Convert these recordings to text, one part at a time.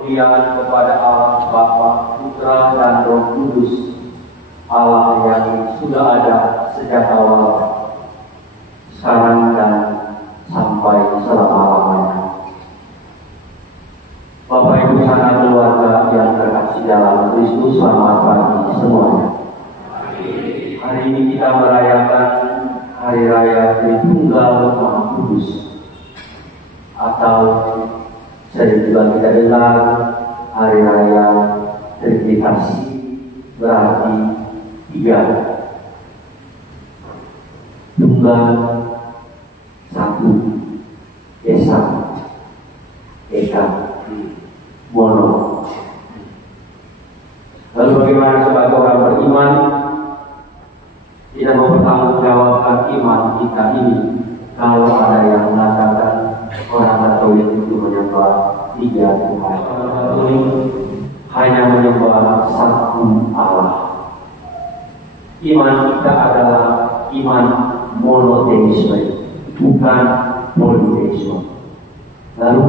Kemuliaan kepada Allah Bapa, Putra dan Roh Kudus, Allah yang sudah ada sejak awal, sekarang dan sampai selama-lamanya. Bapak Ibu sanak keluarga yang terkasih dalam Kristus, selamat pagi semuanya. Hari ini kita merayakan Hari Raya Tritunggal Maha Kudus, atau sering juga kita dengar Hari Raya Trinitas, berarti tiga: Tunggal, Satu, Esa, Eka, Mono. Lalu bagaimana sebagai orang beriman kita mempertanggungjawabkan iman kita ini kalau ada yang mengatakan orang Katolik itu menyembah tiga Tuhan? Orang Katolik hanya menyembah satu Allah. Iman kita adalah iman monoteisme, bukan politeisme. Lalu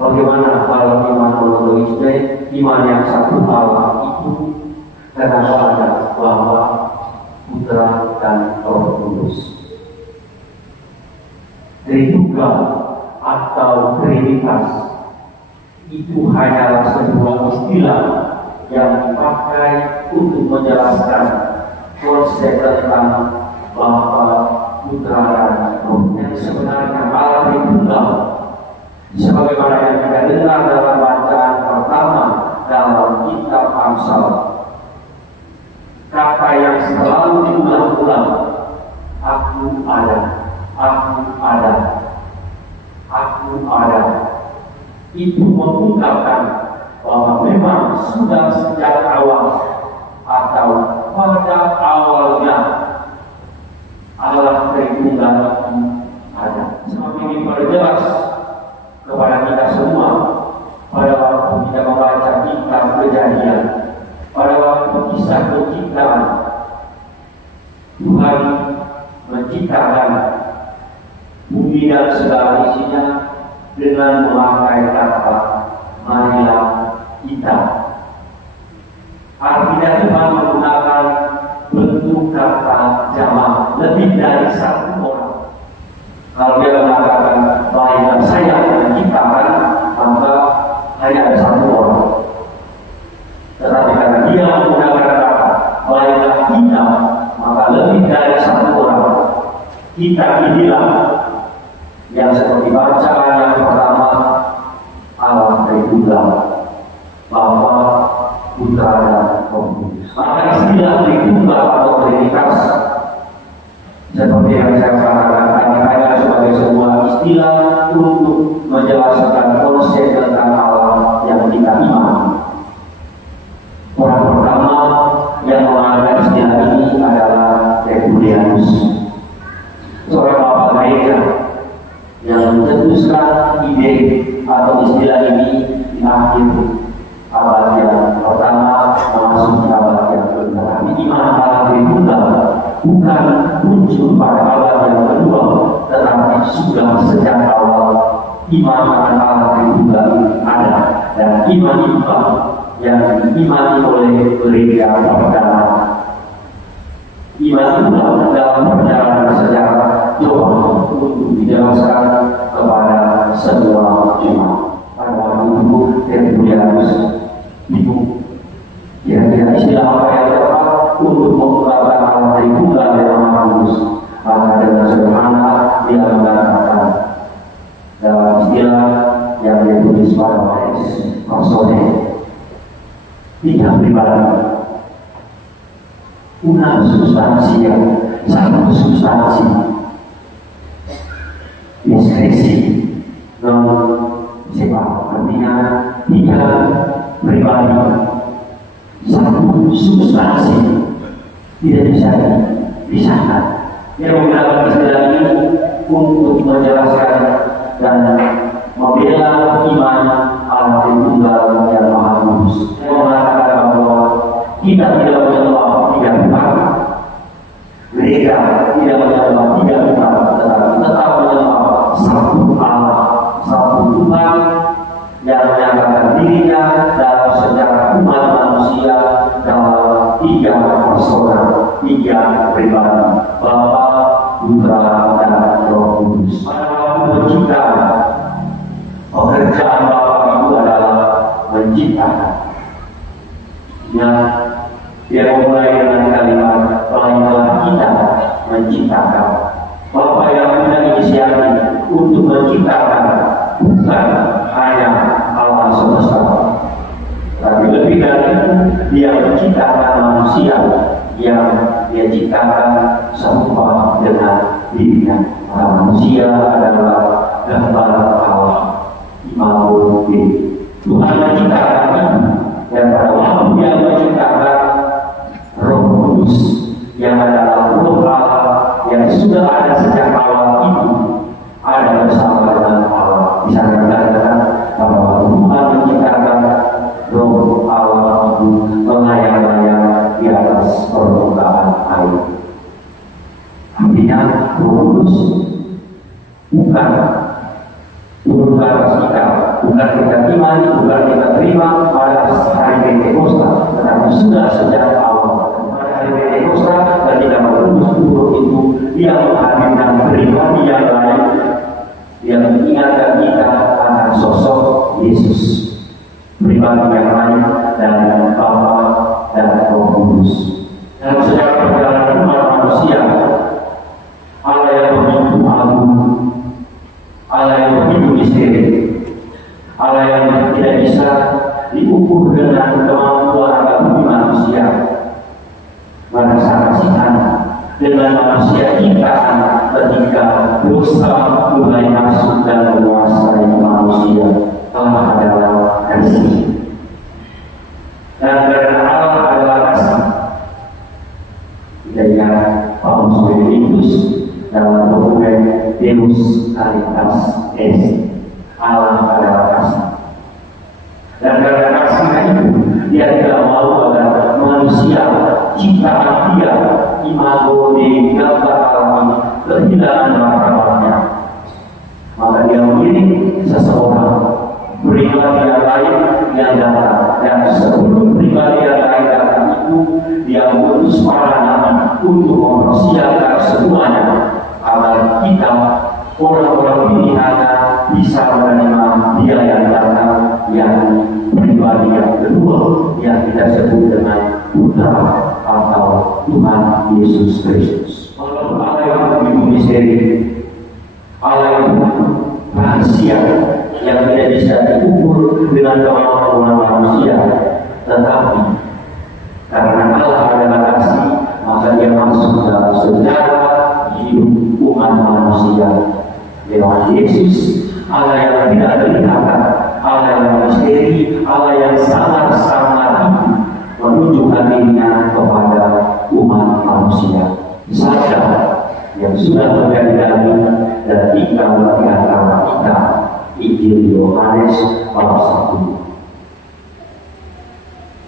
bagaimana kalau iman monoteisme, iman yang satu Allah itu kenapa ada Bapa, Putra dan Roh Kudus? Tritunggal atau Trinitas itu hanyalah sebuah istilah yang dipakai untuk menjelaskan konsep tentang Bapa, Putra dan Roh. Yang sebenarnya Allah Tritunggal, sebagaimana yang kita dengar dalam bacaan pertama dalam kitab Amsal, kata yang selalu diulang-ulang, aku ada, aku ada, aku ada, itu mengungkapkan bahwa memang sudah sejak awal atau pada awalnya Allah Tritunggal ada. Semakin diperjelas kepada kita semua pada waktu kita membaca kitab Kejadian, pada waktu kisah penciptaan. Tuhan menciptakan bumi dan segala isinya dengan memakai kata marilah kita. Artinya Tuhan menggunakan bentuk kata jamak, lebih dari satu orang. Kalau dia mengatakan baiklah saya menciptakan, maka hanya ada satu orang. Tetapi karena dia menggunakan kata baiklah kita, maka lebih dari satu orang. Kita inilah yang seperti bacaan yang pertama, Allah Tritunggal, Bapa, Putra dan Roh Kudus. Maka istilah Tritunggal atau Trinitas, seperti yang saya katakan tadi, hanya sebagai sebuah istilah untuk menjelaskan konsep tentang Allah yang kita imani. Orang pertama yang menggunakan istilah ini adalah Tertullianus, seorang bapak gereja yang mencetuskan ide atau istilah ini di akhir abad yang pertama memasuki abad yang kedua. Iman Allah Tritunggal bukan muncul pada abad yang kedua, tetapi sudah sejak awal iman akan Allah Tritunggal ada, dan iman itu yang diimani oleh gereja pertama. Iman itu dalam perjalanan sejarah coba untuk dijelaskan kepada semua jemaat. Pada waktu itu Tertullianus bingung, kira-kira istilah apa yang tepat untuk mengungkapkan Allah Tritunggal yang Maha Kudus. Maka dengan sederhana dia mengatakan dalam istilah yang ditulis pada teks personel, tidak pribadi, una substansia, satu substansi, diskresi, non sifat, artinya tidak pribadi, satu substansi, tidak bisa dipisahkan. Dia menggunakan istilah ini untuk menjelaskan dan membela iman Allah Tritunggal yang Maha Kudus. Dia mengatakan bahwa kita tidak menyembah tiga Tuhan, gereja tidak menyembah tiga Tuhan, tetapi tetap menyembah satu Allah, satu Tuhan yang menyatakan dirinya dalam sejarah umat manusia dalam 3 personal, 3 pribadi, Bapa, Putra, dan Roh Kudus. Pada waktu penciptaan, pekerjaan Bapa itu adalah menciptakan. Ya, dia memulai dengan kalimat, "Pelailah kita menciptakan." Bapa yang punya inisiatif untuk menciptakan bukan hanya alam semesta, tapi lebih dari itu dia menciptakan manusia yang dia ciptakan serupa dengan dirinya. Manusia adalah gambar Allah, imago Dei. Tuhan menciptakan itu, dan pada waktu dia menciptakan Roh Kudus yang adalah Roh Allah yang sudah ada sejak awal itu, ada bersama dengan Allah. Bisa dikatakan bahwa Tuhan menciptakan Roh Allah itu melayang-layang di atas permukaan air. Artinya Roh Kudus bukan turun ke atas kita, bukan kita iman, bukan kita terima pada hari Pentakosta, tetapi sudah sejak awal. Pada hari Pentakosta, ketika Roh Kudus turun itu, dia menghadirkan pribadi yang lain yang mengingatkan kita akan sosok Yesus, pribadi yang lain dan Bapa dan Roh Kudus. Dalam sejarah perjalanan umat manusia, Allah yang begitu agung, Allah yang begitu misteri, Allah yang tidak bisa diukur dengan kemampuan bagi manusia, merasa kasihan dengan manusia kita ketika dosa mulai masuk dan menguasai manusia. Allah adalah kasih, dan karena Allah adalah kasih, jadinya Paulus Benedictus dalam dokumen Deus Caritas Est, Allah adalah kasih, dan karena kasihnya itu dia tidak mau agar manusia ciptaan dia, imago Dei, gambar Allah, kehilangan martabatnya. Maka dia memilih seseorang pribadi yang lain yang datang, dan sebelum pribadi yang lain datang itu dia mengutus para nabi untuk mempersiapkan semuanya agar kita orang-orang pilihannya bisa menerima dia yang datang, yang pribadi yang kedua yang kita sebut dengan Putra atau Tuhan Yesus Kristus. Allah yang begitu misteri, Allah yang rahasia yang tidak bisa diukur dengan kemampuan manusia, tetapi karena Allah adalah kasih, maka dia masuk dalam sejarah hidup umat manusia lewat Yesus, Allah yang tidak kelihatan, Allah yang misteri, Allah yang sangat-sangat menunjukkan dirinya kepada umat manusia saja yang sudah menjadi daging dan tinggal di antara kita. Injil Yohanes bab 1.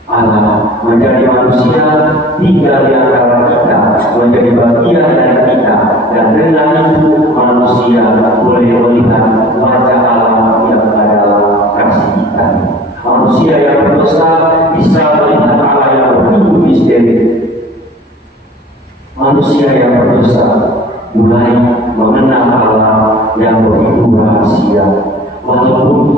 Allah menjadi manusia, tinggal di antara kita, menjadi bagian dari kita, dan dengan itu manusia boleh melihat wajah Allah yang adalah kasih kita. Manusia yang berdosa bisa melihat Allah yang begitu misteri. Manusia yang berdosa mulai mengenal Allah yang begitu rahasia, walaupun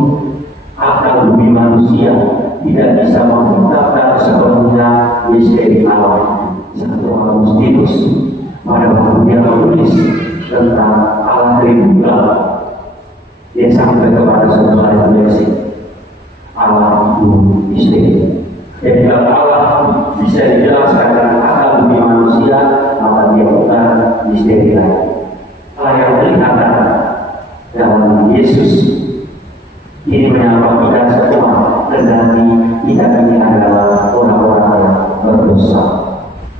akal bumi manusia tidak bisa mengungkapkan sepenuhnya misteri Allah. Satu Agustinus pada waktu dia menulis tentang Allah Tritunggal, dia sampai kepada sebuah refleksi, Allah itu misteri. Dan jika Allah bisa dijelaskan dengan akal bumi manusia, maka dia bukan misteri lagi. Allah yang kelihatan dalam Yesus ini menyapa kita semua, tetapi kita ini adalah orang-orang yang berdosa.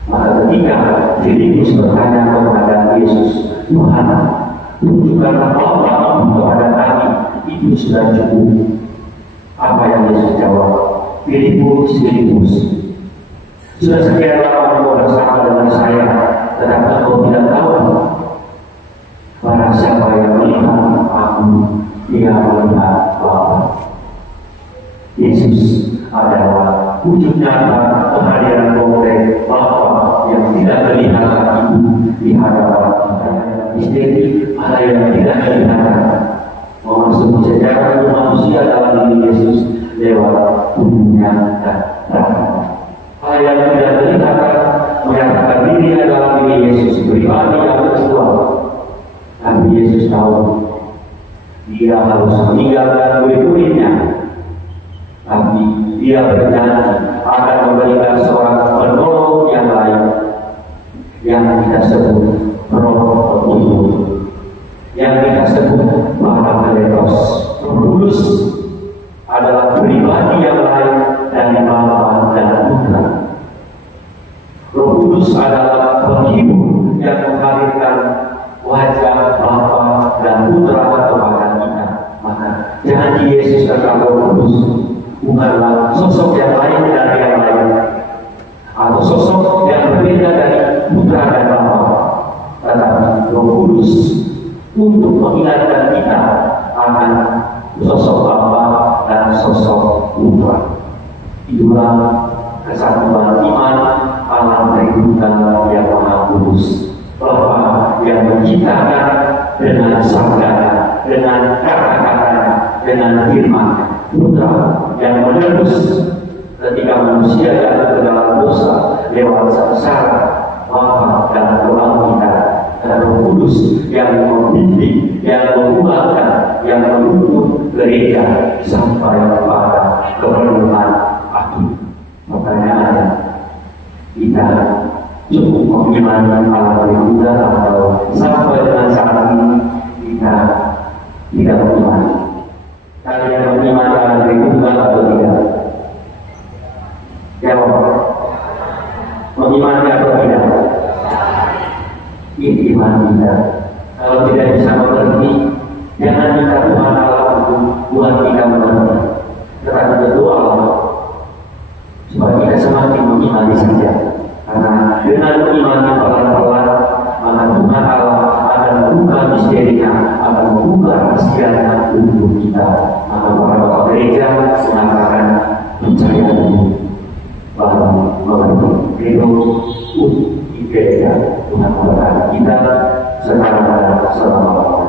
Maka ketika Filipus bertanya kepada Yesus, Tuhan, tunjukkanlah Allah kepada kami, itu sudah cukup. Apa yang Yesus jawab? Filipus, sudah sekian lama engkau bersama dengan saya, tetapi engkau tidak tahu. Barang siapa yang melihat aku, dia melihat Bapa. Yesus adalah wujud nyata kehadiran konkret Bapa yang tidak kelihatan itu di hadapan kita. Misteri ada yang tidak kelihatan memasuki sejarah manusia dalam diri Yesus lewat tubuhnya dan darahnya. Hal yang tidak kelihatan menyatakan dirinya dalam diri Yesus pribadi yang kedua. Tapi Yesus tahu dia harus meninggalkan murid-muridnya, tapi dia berjanji akan memberikan seorang penolong yang lain yang kita sebut Roh Kudus, yang kita sebut Parakletos. Roh Kudus adalah pribadi yang lain dari Bapa dan Putra. Roh Kudus adalah penghibur yang menghadirkan wajah Bapa dan Putra kepada kita. Maka janji Yesus tentang Roh Kudus bukanlah sosok yang lain dari yang lain, atau sosok yang berbeda dari Putra dan Bapa, tetapi Roh Kudus untuk mengingatkan kita akan sosok Bapa dan sosok Putra. Itulah kesatuan iman Allah Tritunggal yang Maha Kudus. Bapa yang menciptakan dengan sabdanya, dengan kata-katanya, dengan firman. Putra yang menebus ketika manusia jatuh ke dalam dosa lewat sengsara, wafat dan doa kita. Dan Roh Kudus yang membimbing, yang mengubahkan, yang menuntun gereja sampai pada kepenuhan akhir. Pertanyaannya, kita cukup mengimani Allah Tritunggal atau sampai dengan saat ini kita tidak mengimani? Kalian mengimani Allah Tritunggal atau tidak? Jawab. Mengimani atau tidak? Ini iman kita. Kalau tidak bisa mengerti, jangan minta Tuhan Allah untuk buat kita mengerti. Tetapi berdoa supaya kita semakin mengimani saja. Karena dengan mengimani pelan-pelan, maka Tuhan Allah akan membuka misterinya, akan membuka rahasianya untuk kita. Maka para bapak gereja mengatakan percaya dulu baru mengerti. Hidup di gereja Tuhan memberkati kita sekarang dan selama.